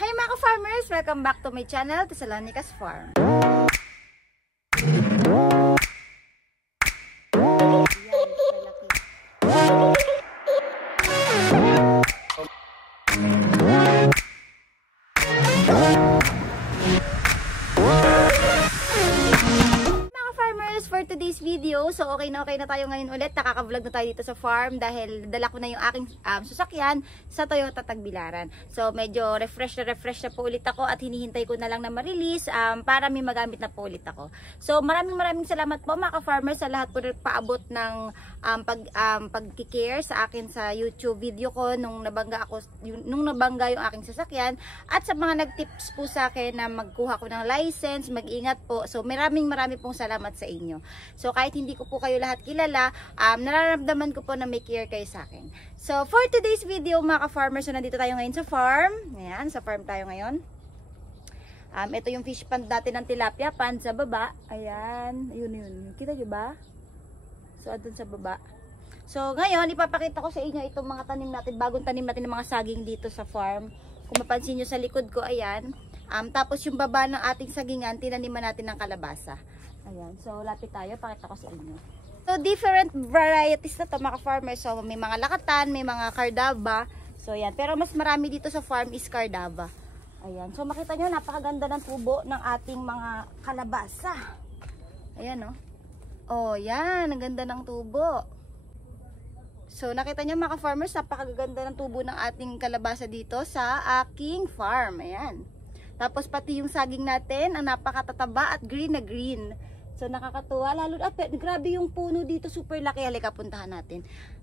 Hi mga ka-farmers! Welcome back to my channel, Tesalonica's Farm. For today's video, so okay na tayo ngayon ulit. Nakaka-vlog na tayo dito sa farm dahil dala ko na yung aking sasakyan sa Toyota Tagbilaran. So medyo refresh na po ulit ako at hinihintay ko na lang na ma-release para may magamit na po ulit ako. So maraming salamat po mga ka-farmers sa lahat po paabot ng pagkikare sa akin sa YouTube video ko nung nabangga yung aking sasakyan, at sa mga nag-tips po sa akin na magkuha ko ng license, mag-ingat po. So marami pong salamat sa inyo. So kahit hindi ko po kayo lahat kilala, nararamdaman ko po na may care kayo sa akin. So for today's video mga ka-farmers, so nandito tayo ngayon sa farm. Ayan, sa farm tayo ngayon. Ito yung fish pond natin ng tilapia, pond sa baba. Ayan, yun. Kita nyo ba? So andun sa baba. So ngayon, ipapakita ko sa inyo itong mga tanim natin, bagong tanim natin ng mga saging dito sa farm. Kung mapansin nyo sa likod ko, ayan. Tapos yung baba ng ating sagingan, tinaniman natin ng kalabasa. Ayan, so lapit tayo, pakita ko sa inyo. So different varieties na to mga farmers. So may mga lakatan, may mga cardava. So ayan, pero mas marami dito sa farm is cardava. Ayan, so makita nyo, napakaganda ng tubo ng ating mga kalabasa. Ayan o. Oh, yan, ang ganda ng tubo. So nakita nyo mga farmers, napakaganda ng tubo ng ating kalabasa dito sa aking farm. Ayan. Tapos pati yung saging natin, ang napakatataba at green na green. So nakakatuwa, lalo grabe yung puno dito, super laki. Halika, puntahan natin.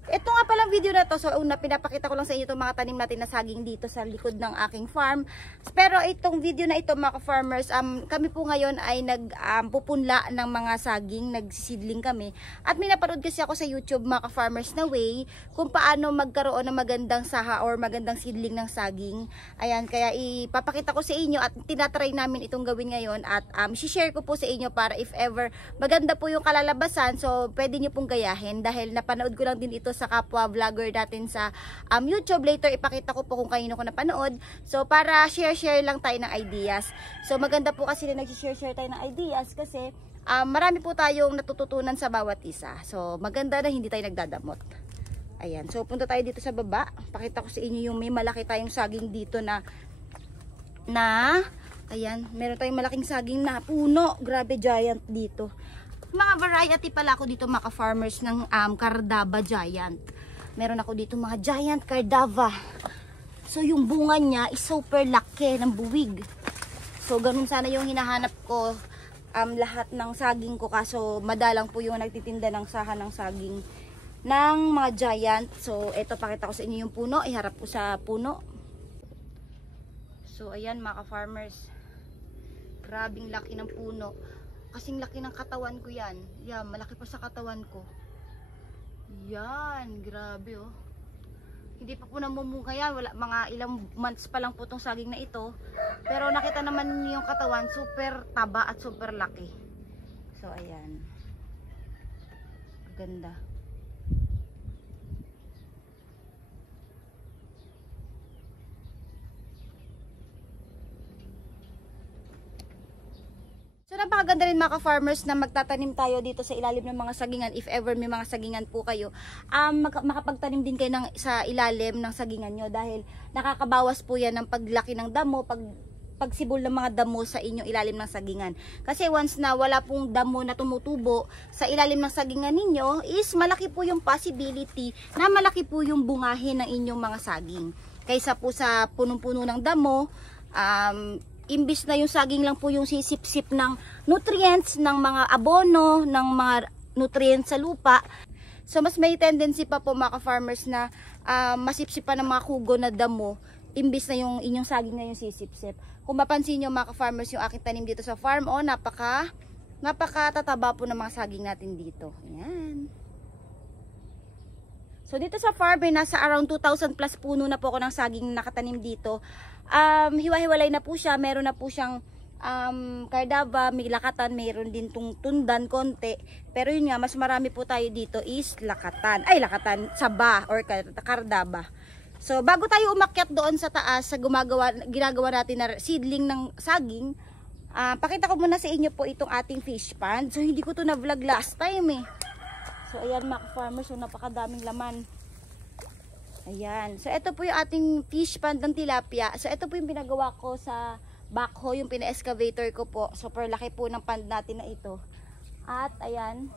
Ito nga palang video na to, so una pinapakita ko lang sa inyo itong mga tanim natin na saging dito sa likod ng aking farm. Pero itong video na ito mga farmers, kami po ngayon ay nagpupunla ng mga saging, nagsisidling kami. At may napanood kasi ako sa YouTube mga farmers na way kung paano magkaroon ng magandang saha or magandang seedling ng saging. Ayan, kaya ipapakita ko sa inyo at tinatry namin itong gawin ngayon at share ko po sa inyo para if ever maganda po yung kalalabasan, so pwede nyo pong gayahin dahil napanood ko lang din ito sa kapwa vlogger natin sa YouTube. Later ipakita ko po kung kanino ko napanood. So para share lang tayo ng ideas. So maganda po kasi na nag-share tayo ng ideas kasi marami po tayong natututunan sa bawat isa. So maganda na hindi tayo nagdadamot. Ayan, so punta tayo dito sa baba. Pakita ko sa inyo yung may malaki tayong saging dito na ayan, meron tayong malaking saging na puno. Grabe, giant dito. Mga variety pala ako dito mga farmers ng cardava giant. Meron ako dito mga giant cardava. So yung bunga niya is super laki ng buwig. So ganun sana yung hinahanap ko lahat ng saging ko, kaso madalang po yung nagtitinda ng saha ng saging ng mga giant. So eto, pakita ko sa inyo yung puno. Iharap ko sa puno. So ayan mga farmers, grabing laki ng puno. Kasing laki ng katawan ko yan. Yan, malaki pa sa katawan ko. Yan, grabe oh. Hindi pa po namumunga yan. Wala, mga ilang months pa lang po itong saging na ito. Pero nakita naman yung katawan, super taba at super laki. So ayan. Ganda. So napakaganda rin mga ka-farmers na magtatanim tayo dito sa ilalim ng mga sagingan. If ever may mga sagingan po kayo, makapagtanim din kayo sa ilalim ng sagingan nyo dahil nakakabawas po yan ng paglaki ng damo, pagsibol ng mga damo sa inyong ilalim ng sagingan. Kasi once na wala pong damo na tumutubo sa ilalim ng sagingan ninyo, is malaki po yung possibility na malaki po yung bungahin ng inyong mga saging. Kaysa po sa punong-puno ng damo, imbis na yung saging lang po yung sisip-sip ng nutrients, ng mga abono, ng mga nutrients sa lupa. So mas may tendency pa po mga farmers na masipsipan ng mga kugo na damo, imbis na yung inyong saging na yung sisip-sip. Kung mapansin nyo mga farmers, yung aking tanim dito sa farm, napakatataba po ng mga saging natin dito. Ayan. So dito sa farm, nasa around 2,000 plus puno na po ako ng saging nakatanim dito. Hiwa-hiwalay na po siya, meron na po siyang cardava, may lakatan, meron din tundan konti. Pero yun nga, mas marami po tayo dito is lakatan. Ay, lakatan, saba or cardava. So bago tayo umakyat doon sa taas sa ginagawa natin na seedling ng saging, pakita ko muna sa inyo po itong ating fish pond. So hindi ko to na vlog last time eh. So ayan mga farmers, so napakadaming laman. Ayan. So ito po yung ating fish pond ng tilapia. So ito po yung pinagawa ko sa backhoe, yung pina-excavator ko po. Super laki po ng pond natin na ito. At ayan,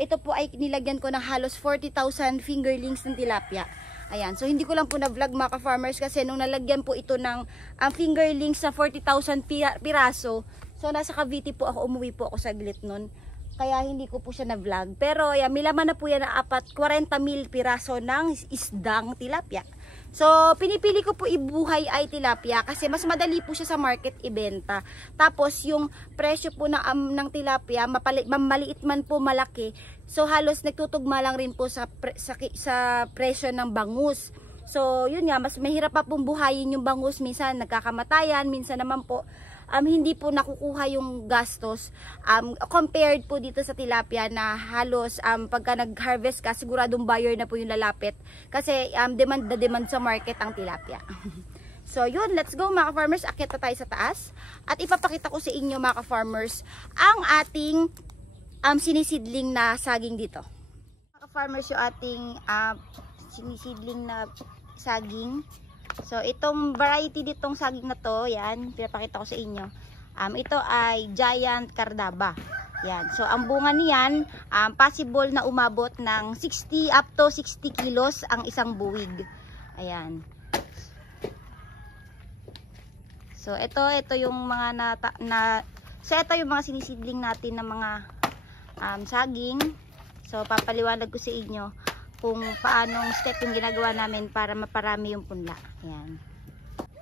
ito po ay nilagyan ko ng halos 40,000 fingerlings ng tilapia. Ayan, so hindi ko lang po na-vlog mga ka-farmers kasi nung nalagyan po ito ng fingerlings na 40,000 piraso, so nasa Cavite po ako, umuwi po ako saglit nun. Kaya hindi ko po siya na-vlog. Pero ayan, may laman na po yan na 40,000 piraso ng isdang tilapia. So, pinipili ko po ibuhay ay tilapia kasi mas madali po siya sa market ibenta. Tapos, yung presyo po ng tilapia, maliit man po malaki. So, halos nagtutugma lang rin po sa presyo ng bangus. So, yun nga, mas mahirap pa pong buhayin yung bangus. Minsan, nagkakamatayan. Minsan naman po, hindi po nakukuha yung gastos compared po dito sa tilapia na halos pagka nag-harvest ka, siguradong buyer na po yung lalapit kasi demand na demand sa market ang tilapia. So yun, let's go mga farmers, akyat na tayo sa taas at ipapakita ko sa inyo mga farmers ang ating sinisidling na saging dito. Mga farmers, yung ating sinisidling na saging. So, itong variety ditong saging na to, yan, pinapakita ko sa inyo. Ito ay Giant Cardaba. Yan. So, ang bunga niyan, possible na umabot ng 60 up to 60 kilos ang isang buwig. Ayan. So, ito yung mga so, ito yung mga sinisidling natin na mga saging. So, papaliwanag ko sa inyo kung paanong step yung ginagawa namin para maparami yung punla. Ayan.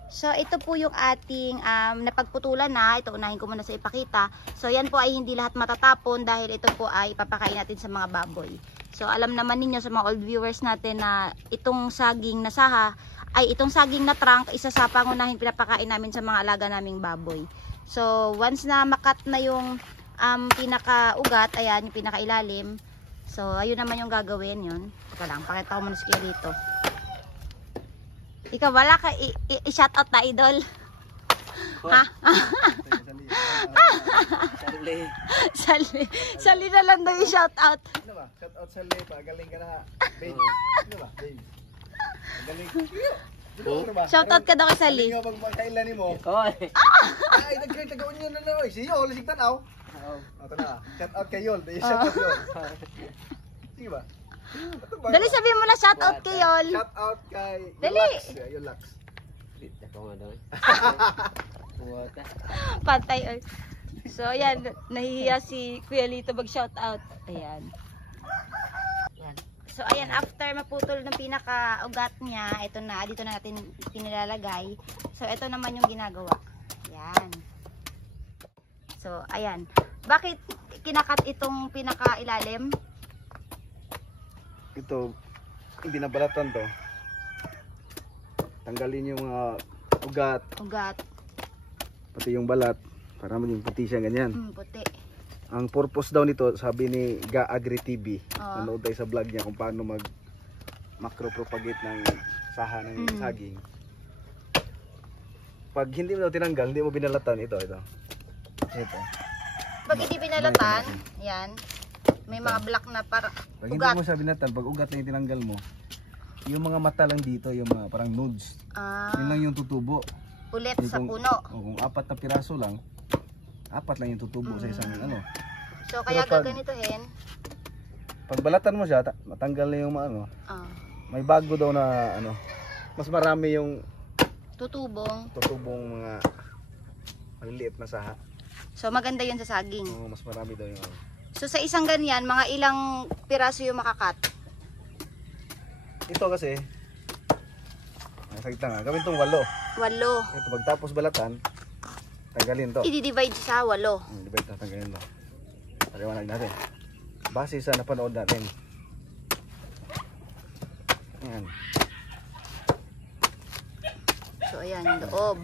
So, ito po yung ating napagputulan na. Ito, unahin ko muna sa ipakita. So, yan po ay hindi lahat matatapon dahil ito po ay papakain natin sa mga baboy. So, alam naman ninyo sa mga old viewers natin na itong saging na saha, ay itong saging na trunk, isa sa pangunahing pinapakain namin sa mga alaga naming baboy. So, once na makat na yung pinaka-ugat, ayan, yung pinaka-ilalim. So, ayun naman yung gagawin yun. Ito lang, pakita ko muna sa dito. Ikaw, wala ka i-shoutout na idol? Ha? Sali na lang daw i-shoutout. Ano ba? Shoutout Sali, pagaling ka na. Babe. Ano ba? Babe. Pagaling ka. Shoutout ka daw kay Sali. Galing nga magkailan ni mo. Ay, nagkagawin nyo na na. Siyo, lasig tanaw. Ito na. Shoutout kay Yol. Shoutout Yol. Sige ba? Dali sabihin mo na shoutout kay Yol. Shoutout kay Dali. Yolax. Pantay. So, ayan. Nahihiya si Kuya Lito mag-shoutout. Ayan. So, ayan. After maputol ng pinaka-ugat niya, ito na. Dito na natin pinilalagay. So, ito naman yung ginagawa. Ayan. So, ayan. Bakit kinakat itong pinaka-ilalim? Ito, hindi nabalatan to. Tanggalin yung ugat. Ugat. Pati yung balat. Para maging puti siya ganyan. Puti. Ang purpose daw nito, sabi ni Ga Agri TV, Oh. nanood tayo sa vlog niya kung paano mag macro-propagate ng saha ng saging. Pag hindi mo daw tinanggal, hindi mo binalatan, ito. Ito. Pag hindi binalatan, yan, may mga black na para Pag ugat. hindi mo siya binalatan, pag ugat na yung tinanggal mo, yung mga mata lang dito, yung mga parang nodes, yun lang yung tutubo. Ulit Yung sa kung- puno. Kung 4 na piraso lang, 4 lang yung tutubo sa isang ano. So, kaya Pero pag- gaganituhin. Pag balatan mo siya, matanggal na yung mga ano. May bago daw na ano, mas marami yung Tutubong. tutubong mga maliliit na saha. So, maganda yun sa saging. Oo, mas marami daw yung ano. So, sa isang ganyan, mga ilang piraso yung makakat? Ito kasi, nasagta nga, gawin itong 8. 8. Ito, pagtapos balatan, tanggalin to. I-divide sa 8. Divide na, tanggalin to. Paliwanag natin. Base sa napanood natin. Ayan. So, ayan, yung loob.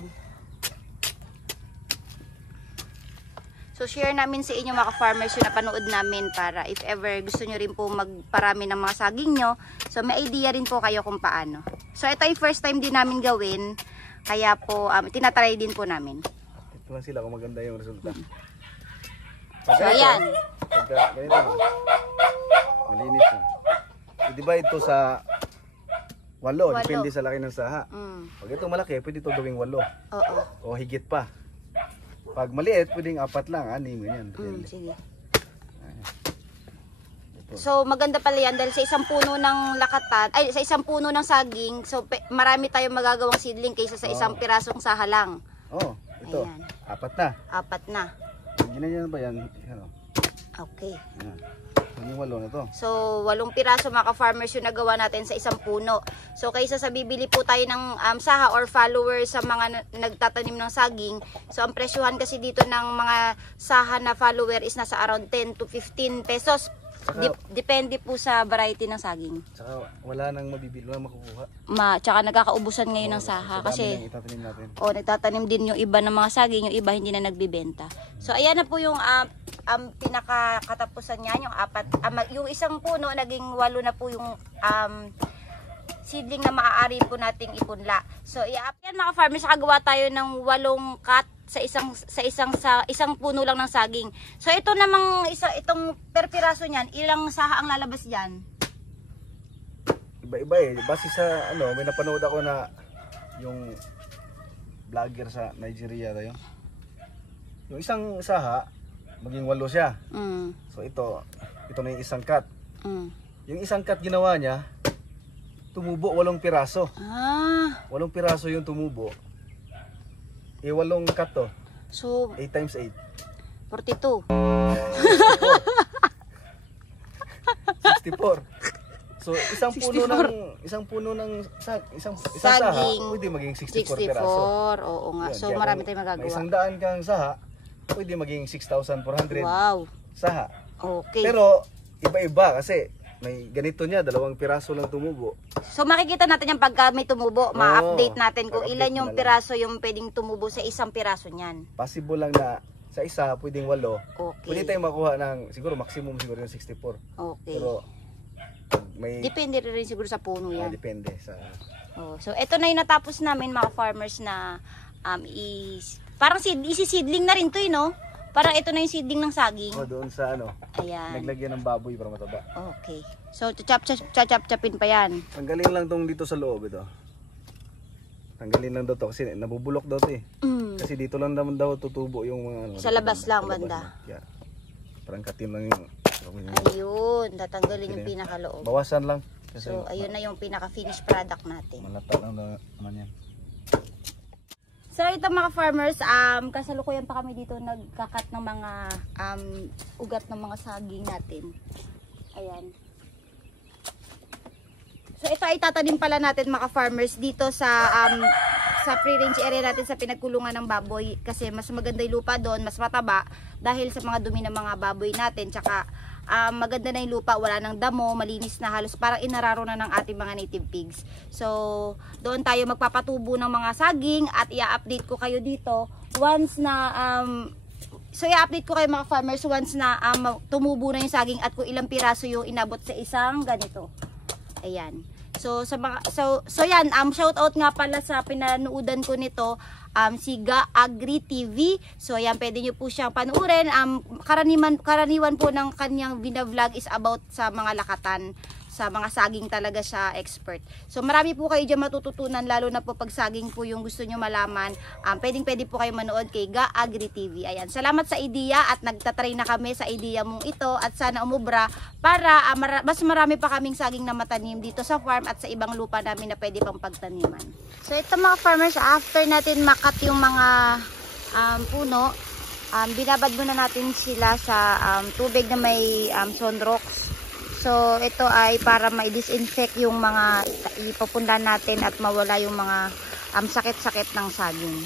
So share namin sa inyo mga farmers yung napanood namin para if ever gusto nyo rin po magparami ng mga saging nyo. So may idea rin po kayo kung paano. So ito ay first time din namin gawin. Kaya po tinatry din po namin. Ito lang sila kung maganda yung resulta. So ayan. Pagka ganito, malinis na. So, di ba ito sa 8, depende sa laki ng saha. Pag ito malaki, pwede ito gawing 8. Oo. O higit pa. Pag maliit, pwedeng 4 lang, 6 yan. Sige. So maganda pala yan dahil sa isang puno ng lakatan, ay sa isang puno ng saging, so marami tayong magagawang seedling kaysa sa isang pirasong saha lang. Oh, ito. Ayan. 4 na. 4 na. Ganyan ba yan? Ano? Okay. Yan. Yung 8 na to. So 8 piraso mga ka-farmers yung nagawa natin sa isang puno. So kaysa sa bibili po tayo ng saha or followers sa mga nagtatanim ng saging, so ang presyohan kasi dito ng mga saha na follower is nasa around 10 to 15 pesos. Depende po sa variety ng saging. Tsaka wala nang mabibili, wala makukuha. Tsaka nagkakaubusan ngayon ng saha kasi itatanim natin. nagtatanim din yung iba ng mga saging, yung iba hindi na nagbibenta. So ayan na po yung pinakakatapusan niya, yung yung isang puno naging 8 na po yung seedling na maaari po nating ipunla. So yan mga farmers, nakagawa tayo ng 8 cut sa isang puno lang ng saging. So ito namang itong per piraso niyan, ilang saha ang lalabas diyan? Iba-iba eh. Base sa may napanood ako na yung vlogger sa Nigeria tayo. Yung isang saha maging 8 siya. So ito na yung isang cut. Yung isang cut ginawa niya, tumubo 8 piraso. 8 piraso yung tumubo. 8 cut to. So 8 times 8. 42. 64. So isang puno ng isang saha pwede maging 64 piraso. Oo nga. Yun, So marami tayong magagawa. May 100 kang saha, pwede maging 6,400 Wow. saha. Okay. Pero iba-iba kasi may ganito niya, 2 piraso lang tumubo. So makikita natin yung pagka may tumubo, ma-update natin kung ilan yung na lang. piraso yung pwedeng tumubo sa isang piraso niyan. Possible lang na sa isa pwedeng 8. Okay. Pwede tayong makuha ng siguro maximum siguro yung 64. Okay. Pero may Depende rin siguro sa puno yan. depende sa So ito na yung natapos namin mga farmers na parang isi-seedling na rin to no? Parang ito na yung seedling ng saging. doon sa Ayan. naglagyan ng baboy para mataba. Okay. So chachap-chapin pa yan. Tanggalin lang tong dito sa loob ito. Tanggalin lang daw to kasi nabubulok daw to eh. Kasi dito lang naman daw tutubo yung mga Sa labas lang banda. Yeah. Parang katin lang yung Ayun, tatanggalin yung pinakaloob. bawasan lang. Kasi So ayun na yung pinaka-finished product natin. malata lang naman yan. So ito mga farmers, kasalukuyan pa kami dito nagkakat ng mga ugat ng mga saging natin. Ayan. So ito ay tatanim pala natin mga farmers dito sa free range area natin sa pinagkulungan ng baboy kasi mas maganda yung lupa doon, mas mataba dahil sa mga dumi ng mga baboy natin, tsaka maganda na yung lupa, wala nang damo, malinis na, halos parang inararo na ng ating mga native pigs. So doon tayo magpapatubo ng mga saging at i-update ko kayo dito once na i-update ko kayo mga farmers once na tumubo na yung saging at kung ilang piraso yung inabot sa isang ganito. Ayan. So yan, shout out nga pala sa pinanoodan ko nito, si Ga Agri TV. So ayan, pwede nyo po siyang panuorin. Karaniwan po ng kanyang bina-vlog is about sa mga lakatan, sa mga saging talaga siya expert. So marami po kayo dyan matututunan, lalo na po pag saging po yung gusto nyo malaman. Pwede po kayo manood kay Ga Agri TV. Ayan, salamat sa idea at nagtatry na kami sa idea mong ito at sana umubra para mas marami pa kaming saging na matanim dito sa farm at sa ibang lupa namin na pwede pang pagtaniman. So ito mga farmers, after natin makat yung mga puno, binabad muna natin sila sa tubig na may sunrocks. So ito ay para ma-disinfect yung mga ipupunlan natin at mawala yung mga sakit-sakit ng saging.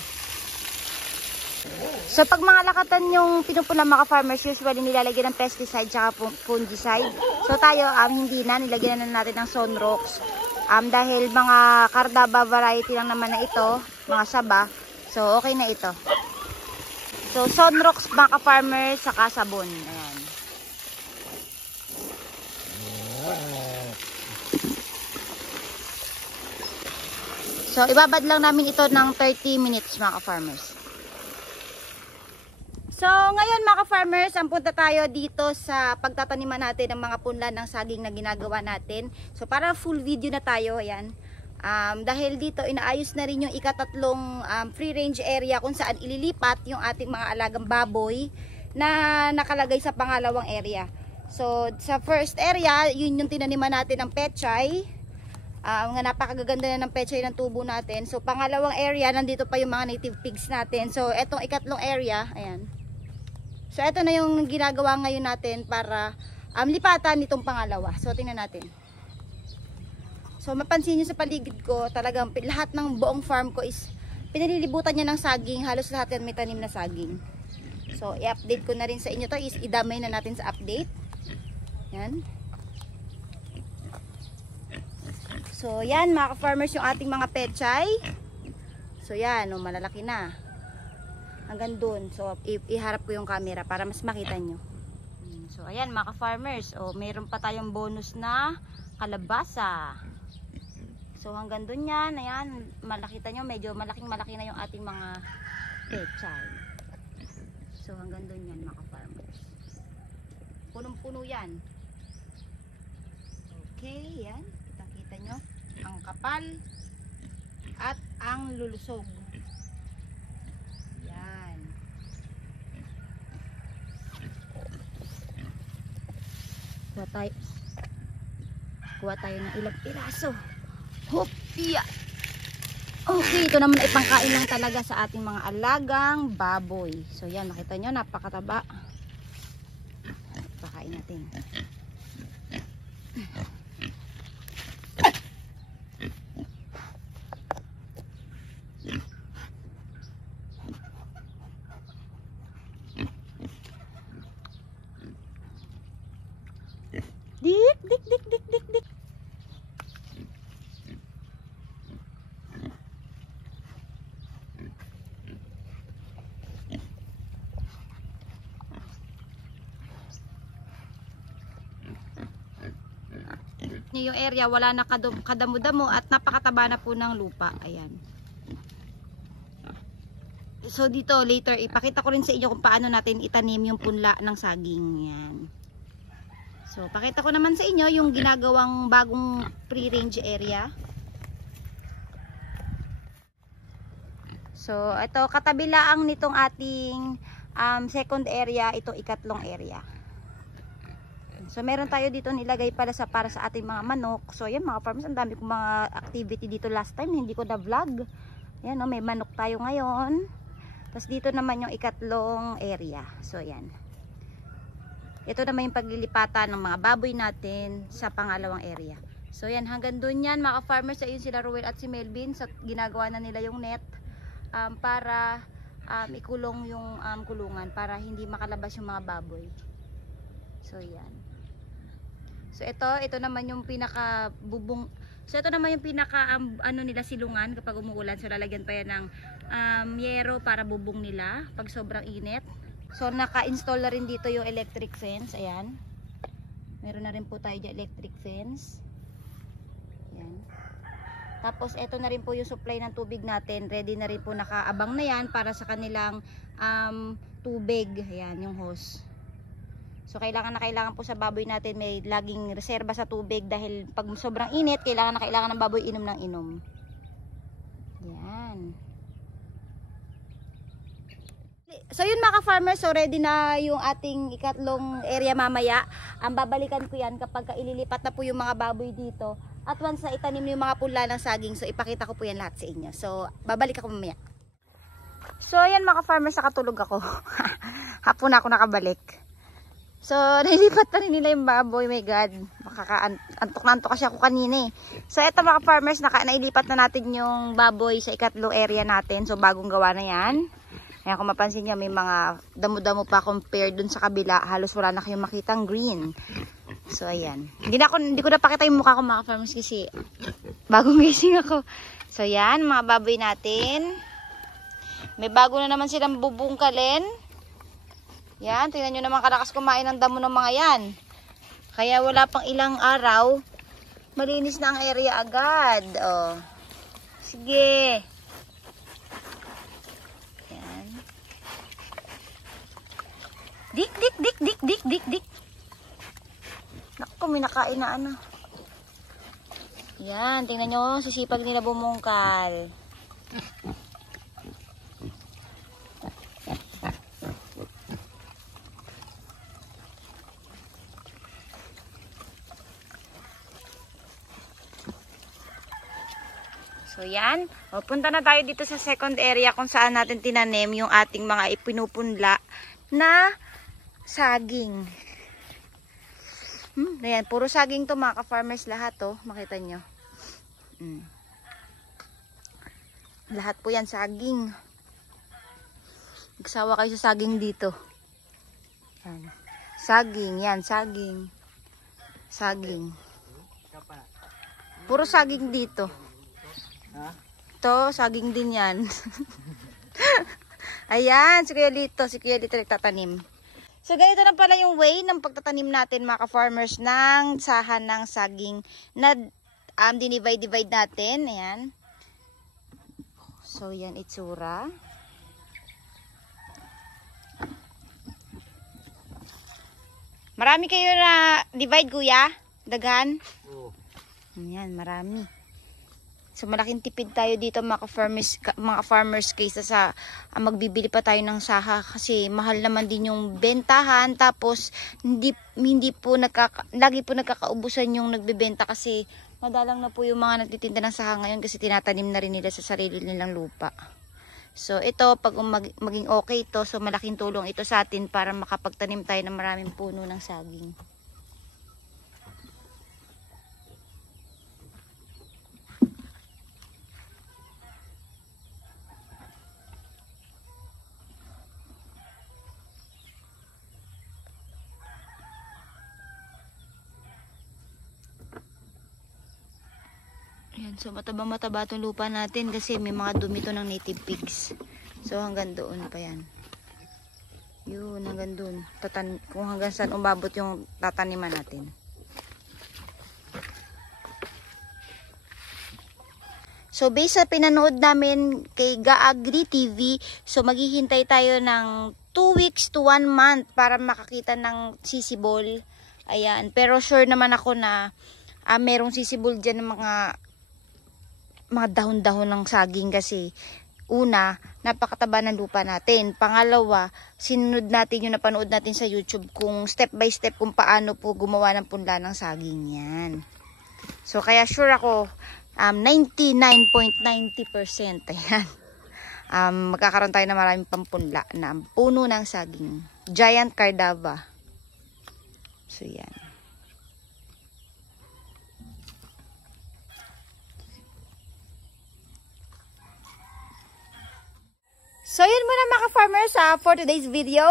So pag mga lakatan yung pinupunan mga farmers, usually nilalagyan ng pesticide at fungicide. So tayo hindi na, nilagyan na natin ng sunrocks. Dahil mga Cardaba variety lang naman na ito, mga saba. So okay na ito. So, Sunrox mga ka-farmers, saka sabon. Ayan. So, ibabad lang namin ito ng 30 minutes mga ka-farmers. So, ngayon mga ka-farmers, ang punta tayo dito sa pagtataniman natin ng mga punla ng saging na ginagawa natin. So, para full video na tayo, ayan. Dahil dito inaayos na rin yung ikatatlong free range area kung saan ililipat yung ating mga alagang baboy na nakalagay sa pangalawang area. So sa first area, yun yung tinaniman natin ng pechay. Nga napakagaganda na ng pechay ng tubo natin. So pangalawang area, nandito pa yung mga native pigs natin. So etong ikatlong area, ayan. So eto na yung ginagawa ngayon natin para lipatan nitong pangalawa. So tingnan natin. So mapansin nyo sa paligid ko, talagang lahat ng buong farm ko is pinalilibutan niya ng saging. Halos lahat yan may tanim na saging. So i-update ko na rin sa inyo to, is idamay na natin sa update. Yan. So yan mga ka-farmers, yung ating mga pechay. So yan, malalaki na. Hanggang dun. So iharap ko yung camera para mas makita nyo. So ayan mga ka-farmers, mayroon pa tayong bonus na kalabasa. So hanggang dun yan, ayan, malakita nyo, medyo malaki na yung ating mga pechay. So hanggang dun yan mga farmers. Punong-puno yan. Okay, yan. Kita-kita nyo, ang kapal at ang lulusog. Yan. Kuha tayo ng ilang piraso. Hopya. Okay, ito naman ay pangkain lang talaga sa ating mga alagang baboy. So yan, nakita nyo, napakataba. Pakain natin. Dik, dik, dik, dik, dik, dik. Yung area wala na kadamo-damo at napakataba na po ng lupa. Ayan. So dito later ipakita ko rin sa inyo kung paano natin itanim yung punla ng saging. Yan. So pakita ko naman sa inyo yung ginagawang bagong free range area. So ito katabi lang nitong ating second area, ito ikatlong area. So meron tayo dito nilagay para sa ating mga manok. So ayan mga farmers, ang dami kong mga activity dito last time, hindi ko na vlog. Ayan may manok tayo ngayon. Tapos dito naman yung ikatlong area. So ayan. Ito naman yung paglilipatan ng mga baboy natin sa pangalawang area. So ayan, hanggang doon yan mga farmers. Ayun sila Ruel at si Melvin. So ginagawa na nila yung net para ikulong yung kulungan para hindi makalabas yung mga baboy. So yan. So ito naman yung pinaka bubong. So ito naman yung pinaka ano nila silungan kapag umuulan. So lalagyan pa yan ng yero para bubong nila pag sobrang init. So naka-install na rin dito yung electric fence. Ayan. Meron na rin po tayo dyan electric fence. Ayan. Tapos ito na rin po yung supply ng tubig natin. Ready na rin po, nakaabang na yan para sa kanilang tubig. Ayan yung hose. So kailangan po sa baboy natin may laging reserba sa tubig dahil pag sobrang init, kailangan ng baboy inom ng inom. Yan. So yun mga ka-farmers, so ready na yung ating ikatlong area mamaya. Babalikan ko yan kapag ililipat na po yung mga baboy dito. At once na itanim yung mga punla ng saging, so ipakita ko po yan lahat sa inyo. So babalik ako mamaya. So yan mga ka-farmers, nakatulog ako. Hapon na ako nakabalik. So, nilipat na rin nila yung baboy. My God, makakaantok na antok kasi ako kanina eh. So, eto mga farmers, nailipat na natin yung baboy sa ikatlong area natin. So, bagong gawa na yan. Ayan, kung mapansin nyo, may mga damo-damo pa compared dun sa kabila. Halos wala na kayong makitang green. So, ayan. Hindi ko napakita yung mukha ko mga farmers kasi bagong gising ako. So, yan, mga baboy natin. May bago na naman silang bubungkalin. Yan, tingnan nyo naman kalakas kumain ng damo ng mga yan. Kaya wala pang ilang araw, malinis na ang area agad. Oh. Sige. Yan. Dik, dik, dik, dik, dik, dik, dik. Naku, may nakain na ano. Yan, tingnan nyo, sisipag nila bumungkal. So yan, o, punta na tayo dito sa second area kung saan natin tinanim yung ating mga ipinupunla na saging. Ayan, puro saging to mga ka-farmers lahat to, makita nyo. Lahat po yan saging. Nagsawa kayo sa saging dito. Yan. Saging, yan, saging. Saging. Puro saging dito. Ito, saging din yan. Ayan, si Kuya Lito nagtatanim. So, ganito na pala yung way ng pagtatanim natin mga ka-farmers ng sahan ng saging na dinivide natin. Ayan. So, yan itsura. Marami kayo na divide, Kuya? Daghan? Oo. Ayan, marami. So, malaking tipid tayo dito mga farmers kaysa sa magbibili pa tayo ng saha kasi mahal naman din yung bentahan. Tapos, lagi po nagkakaubusan yung nagbebenta kasi madalang na po yung mga nagtitinda ng saha ngayon kasi tinatanim na rin nila sa sarili nilang lupa. So, ito, pag maging okay ito, so malaking tulong ito sa atin para makapagtanim tayo ng maraming puno ng saging. Ayan, so mataba itong lupa natin kasi may mga dumi to ng native pigs. So hanggang doon pa yan. Yun, hanggang doon. Kung hanggang saan umabot yung tataniman natin. So based sa pinanood namin kay Gaagri TV, so maghihintay tayo ng 2 weeks to 1 month para makakita ng sisibol. Ayan, pero sure naman ako na merong sisibol dyan ng mga dahon-dahon ng saging kasi una, napakataba ng lupa natin. Pangalawa, sinunod natin yung napanood natin sa YouTube kung step by step kung paano po gumawa ng punla ng saging yan. So kaya sure ako 99.90% ayan. Magkakaroon tayo ng maraming pampunla na puno ng saging. Giant Cardava. So yan. So yun muna mga ka-farmers for today's video.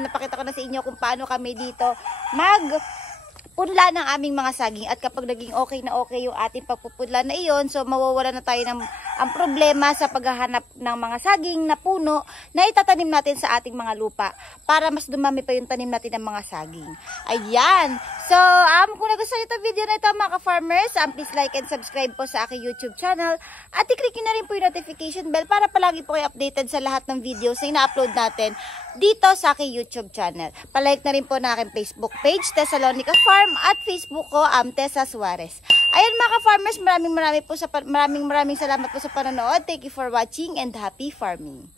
Napakita ko na sa inyo kung paano kami dito magpunla ng aming mga saging. At kapag naging okay na okay yung ating pagpupudla na iyon, so mawawala na tayo ng ang problema sa paghahanap ng mga saging na puno na itatanim natin sa ating mga lupa para mas dumami pa yung tanim natin ng mga saging. Ayan. So, kung nagustuhan nyo itong video na ito mga ka-farmers, please like and subscribe po sa aking YouTube channel at i-click nyo na rin po yung notification bell para palagi po kayo updated sa lahat ng videos na ina-upload natin dito sa aking YouTube channel. Palike na rin po na aking Facebook page, Thessalonica Farm, at Facebook ko, Tessa Suarez. Ayan mga ka-farmers, maraming salamat po sa panonood. Thank you for watching and happy farming.